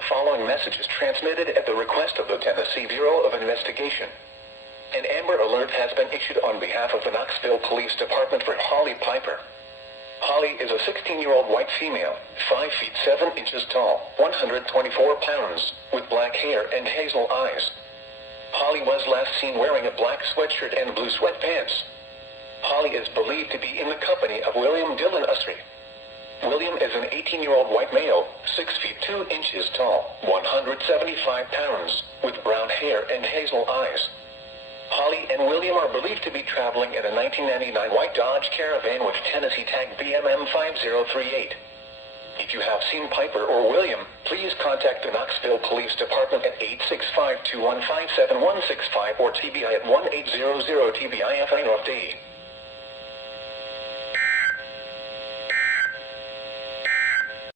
The following message is transmitted at the request of the Tennessee Bureau of Investigation. An Amber Alert has been issued on behalf of the Knoxville Police Department for Holly Piper. Holly is a 16-year-old white female, 5 feet 7 inches tall, 124 pounds, with black hair and hazel eyes. Holly was last seen wearing a black sweatshirt and blue sweatpants. Holly is believed to be in the company of William Dylan Usry. William is an 18-year-old white male, 6 feet 2 inches tall, 175 pounds, with brown hair and hazel eyes. Holly and William are believed to be traveling in a 1999 white Dodge Caravan with Tennessee tag BMM 5038. If you have seen Piper or William, please contact the Knoxville Police Department at 865-215-7165 or TBI at 1-800-TBI-FI North D.